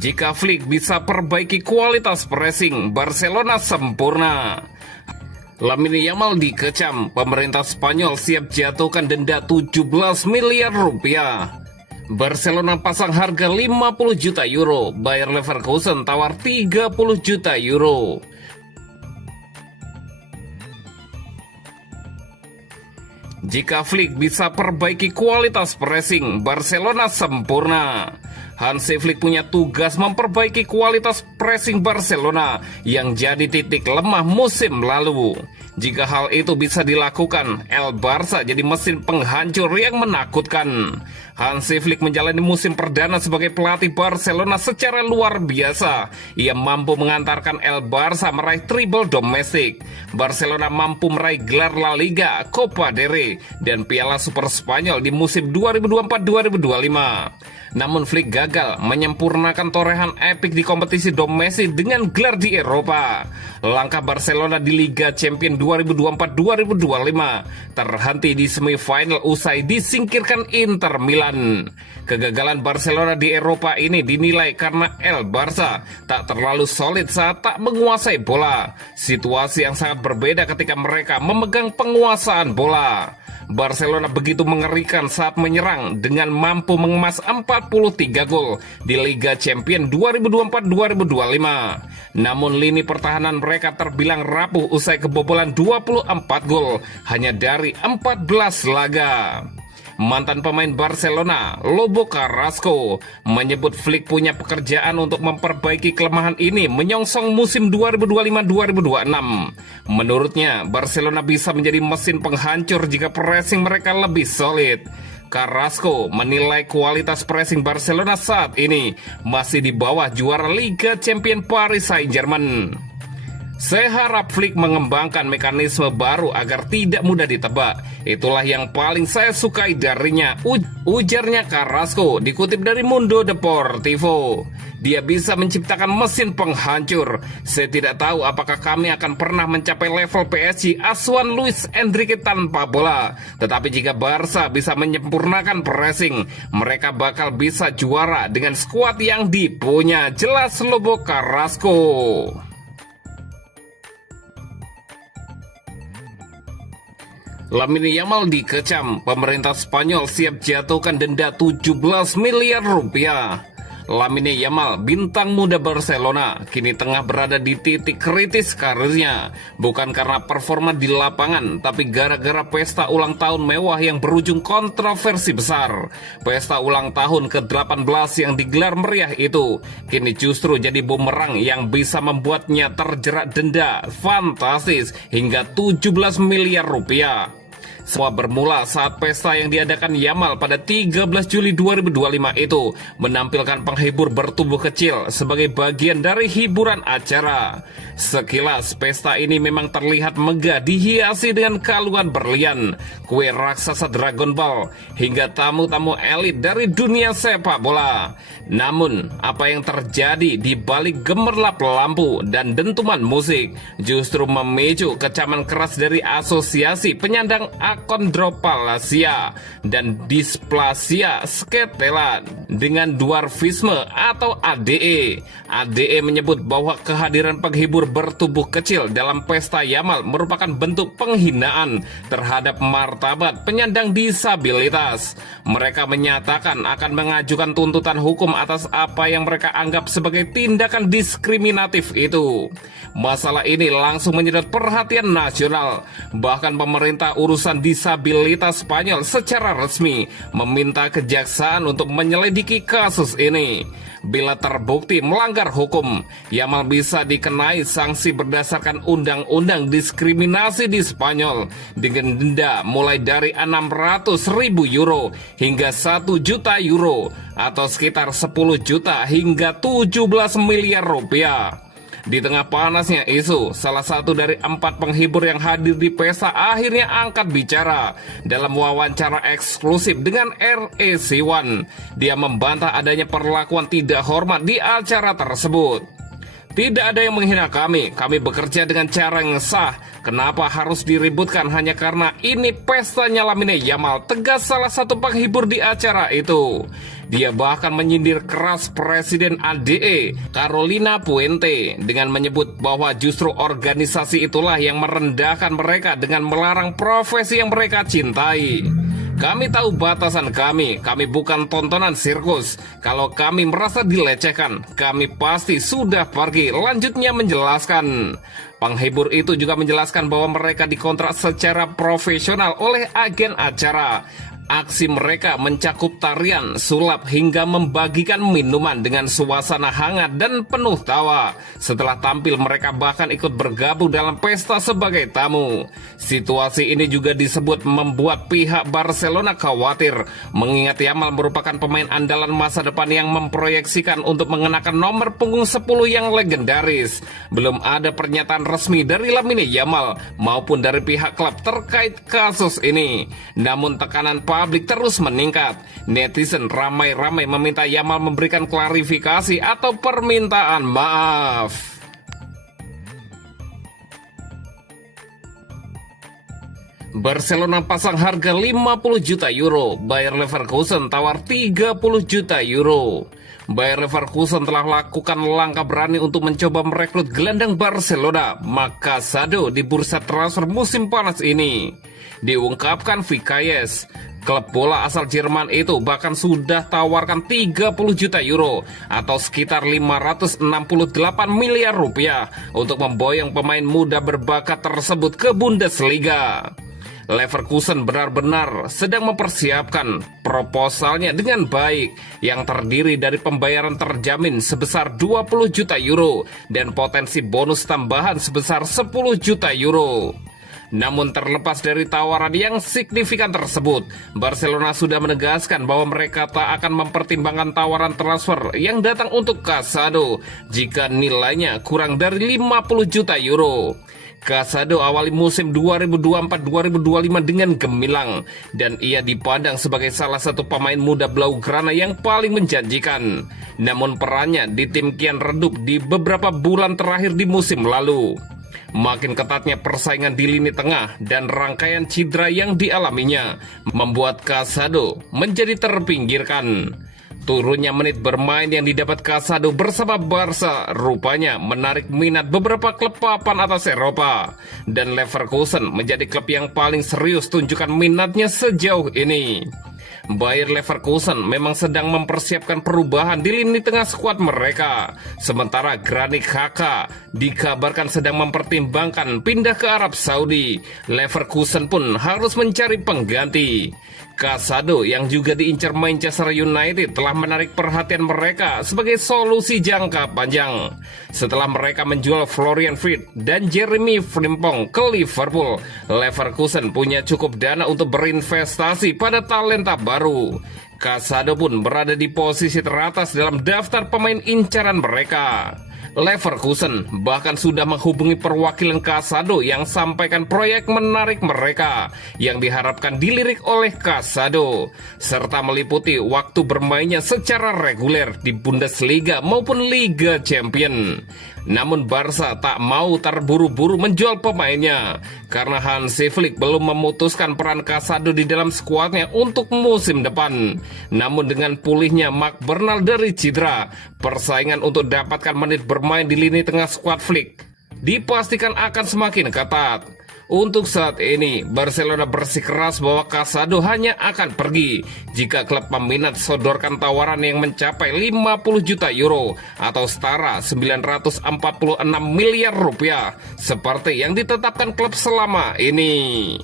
Jika Flick bisa perbaiki kualitas pressing, Barcelona sempurna. Lamine Yamal dikecam, pemerintah Spanyol siap jatuhkan denda 17 miliar rupiah. Barcelona pasang harga 50 juta euro, Bayer Leverkusen tawar 30 juta euro. Jika Flick bisa perbaiki kualitas pressing, Barcelona sempurna. Hansi Flick punya tugas memperbaiki kualitas pressing Barcelona yang jadi titik lemah musim lalu. Jika hal itu bisa dilakukan, El Barça jadi mesin penghancur yang menakutkan. Hansi Flick menjalani musim perdana sebagai pelatih Barcelona secara luar biasa. Ia mampu mengantarkan El Barça meraih treble domestik. Barcelona mampu meraih gelar La Liga, Copa del Rey, dan Piala Super Spanyol di musim 2024-2025. Namun Flick gagal menyempurnakan torehan epik di kompetisi domestik dengan gelar di Eropa. Langkah Barcelona di Liga Champions 2024-2025 terhenti di semifinal usai disingkirkan Inter Milan. Kegagalan Barcelona di Eropa ini dinilai karena El Barça tak terlalu solid saat tak menguasai bola. Situasi yang sangat berbeda ketika mereka memegang penguasaan bola. Barcelona begitu mengerikan saat menyerang dengan mampu mengemas 43 gol di Liga Champions 2024-2025. Namun lini pertahanan mereka terbilang rapuh usai kebobolan 24 gol hanya dari 14 laga. Mantan pemain Barcelona, Lobo Carrasco, menyebut Flick punya pekerjaan untuk memperbaiki kelemahan ini menyongsong musim 2025-2026. Menurutnya, Barcelona bisa menjadi mesin penghancur jika pressing mereka lebih solid. Carrasco menilai kualitas pressing Barcelona saat ini masih di bawah juara Liga Champions Paris Saint-Germain. Saya harap Flick mengembangkan mekanisme baru agar tidak mudah ditebak. Itulah yang paling saya sukai darinya, ujarnya Carrasco dikutip dari Mundo Deportivo. Dia bisa menciptakan mesin penghancur. Saya tidak tahu apakah kami akan pernah mencapai level PSG asuhan Luis Enrique tanpa bola. Tetapi jika Barca bisa menyempurnakan pressing, mereka bakal bisa juara dengan skuad yang dipunya, jelas Lobo Carrasco. Lamine Yamal dikecam, pemerintah Spanyol siap jatuhkan denda 17 miliar rupiah. Lamine Yamal, bintang muda Barcelona, kini tengah berada di titik kritis karirnya. Bukan karena performa di lapangan, tapi gara-gara pesta ulang tahun mewah yang berujung kontroversi besar. Pesta ulang tahun ke-18 yang digelar meriah itu, kini justru jadi bumerang yang bisa membuatnya terjerat denda fantastis hingga 17 miliar rupiah. Semua bermula saat pesta yang diadakan Yamal pada 13 Juli 2025 itu menampilkan penghibur bertubuh kecil sebagai bagian dari hiburan acara. Sekilas pesta ini memang terlihat megah, dihiasi dengan kalungan berlian, kue raksasa Dragon Ball, hingga tamu-tamu elit dari dunia sepak bola. Namun, apa yang terjadi di balik gemerlap lampu dan dentuman musik justru memicu kecaman keras dari Asosiasi Penyandang Akondropalasia dan Displasia Skeletal dengan Dwarfisme atau ADE. ADE menyebut bahwa kehadiran penghibur bertubuh kecil dalam pesta Yamal merupakan bentuk penghinaan terhadap martabat penyandang disabilitas. Mereka menyatakan akan mengajukan tuntutan hukum atas apa yang mereka anggap sebagai tindakan diskriminatif itu. Masalah ini langsung menyedot perhatian nasional. Bahkan pemerintah urusan disabilitas Spanyol secara resmi meminta kejaksaan untuk menyelidiki kasus ini. Bila terbukti melanggar hukum, Yamal bisa dikenai sanksi berdasarkan undang-undang diskriminasi di Spanyol dengan denda mulai dari 600.000 euro hingga 1 juta euro atau sekitar 10 juta hingga 17 miliar rupiah. Di tengah panasnya isu, salah satu dari 4 penghibur yang hadir di pesta akhirnya angkat bicara dalam wawancara eksklusif dengan RAC1. Dia membantah adanya perlakuan tidak hormat di acara tersebut. Tidak ada yang menghina kami bekerja dengan cara yang sah. Kenapa harus diributkan hanya karena ini pestanya Lamine Yamal, tegas salah satu penghibur di acara itu. Dia bahkan menyindir keras Presiden ADE, Carolina Puente, dengan menyebut bahwa justru organisasi itulah yang merendahkan mereka dengan melarang profesi yang mereka cintai. Kami tahu batasan kami bukan tontonan sirkus. Kalau kami merasa dilecehkan, kami pasti sudah pergi. Lanjutnya menjelaskan. Penghibur itu juga menjelaskan bahwa mereka dikontrak secara profesional oleh agen acara. Aksi mereka mencakup tarian, sulap, hingga membagikan minuman dengan suasana hangat dan penuh tawa. Setelah tampil, mereka bahkan ikut bergabung dalam pesta sebagai tamu. Situasi ini juga disebut membuat pihak Barcelona khawatir, mengingat Yamal merupakan pemain andalan masa depan yang memproyeksikan untuk mengenakan nomor punggung 10 yang legendaris. Belum ada pernyataan resmi dari Lamine Yamal maupun dari pihak klub terkait kasus ini. Namun tekanan publik terus meningkat. Netizen ramai-ramai meminta Yamal memberikan klarifikasi atau permintaan maaf. Barcelona pasang harga 50 juta euro, Bayer Leverkusen tawar 30 juta euro. Bayer Leverkusen telah melakukan langkah berani untuk mencoba merekrut gelandang Barcelona, Casado, di bursa transfer musim panas ini. Diungkapkan Vikayes, klub bola asal Jerman itu bahkan sudah tawarkan 30 juta euro atau sekitar 568 miliar rupiah untuk memboyong pemain muda berbakat tersebut ke Bundesliga. Leverkusen benar-benar sedang mempersiapkan proposalnya dengan baik yang terdiri dari pembayaran terjamin sebesar 20 juta euro dan potensi bonus tambahan sebesar 10 juta euro. Namun terlepas dari tawaran yang signifikan tersebut, Barcelona sudah menegaskan bahwa mereka tak akan mempertimbangkan tawaran transfer yang datang untuk Casado jika nilainya kurang dari 50 juta euro. Casado awali musim 2024-2025 dengan gemilang dan ia dipandang sebagai salah satu pemain muda Blaugrana yang paling menjanjikan. Namun perannya di tim kian redup di beberapa bulan terakhir di musim lalu. Makin ketatnya persaingan di lini tengah dan rangkaian cedera yang dialaminya membuat Casado menjadi terpinggirkan. Turunnya menit bermain yang didapat Casado bersama Barca rupanya menarik minat beberapa klub papan atas Eropa. Dan Leverkusen menjadi klub yang paling serius tunjukkan minatnya sejauh ini. Bayer Leverkusen memang sedang mempersiapkan perubahan di lini tengah skuad mereka. Sementara Granit Xhaka dikabarkan sedang mempertimbangkan pindah ke Arab Saudi. Leverkusen pun harus mencari pengganti. Casado yang juga diincar Manchester United telah menarik perhatian mereka sebagai solusi jangka panjang. Setelah mereka menjual Florian Wirtz dan Jeremy Frimpong ke Liverpool, Leverkusen punya cukup dana untuk berinvestasi pada talenta baru. Casado pun berada di posisi teratas dalam daftar pemain incaran mereka. Leverkusen bahkan sudah menghubungi perwakilan Casado yang sampaikan proyek menarik mereka yang diharapkan dilirik oleh Casado, serta meliputi waktu bermainnya secara reguler di Bundesliga maupun Liga Champions. Namun Barca tak mau terburu-buru menjual pemainnya karena Hansi Flick belum memutuskan peran Casado di dalam skuadnya untuk musim depan. Namun dengan pulihnya Marc Bernal dari cedera, persaingan untuk dapatkan menit bermain di lini tengah skuad Flick dipastikan akan semakin ketat. Untuk saat ini, Barcelona bersikeras bahwa Casado hanya akan pergi jika klub peminat sodorkan tawaran yang mencapai 50 juta euro atau setara 946 miliar rupiah seperti yang ditetapkan klub selama ini.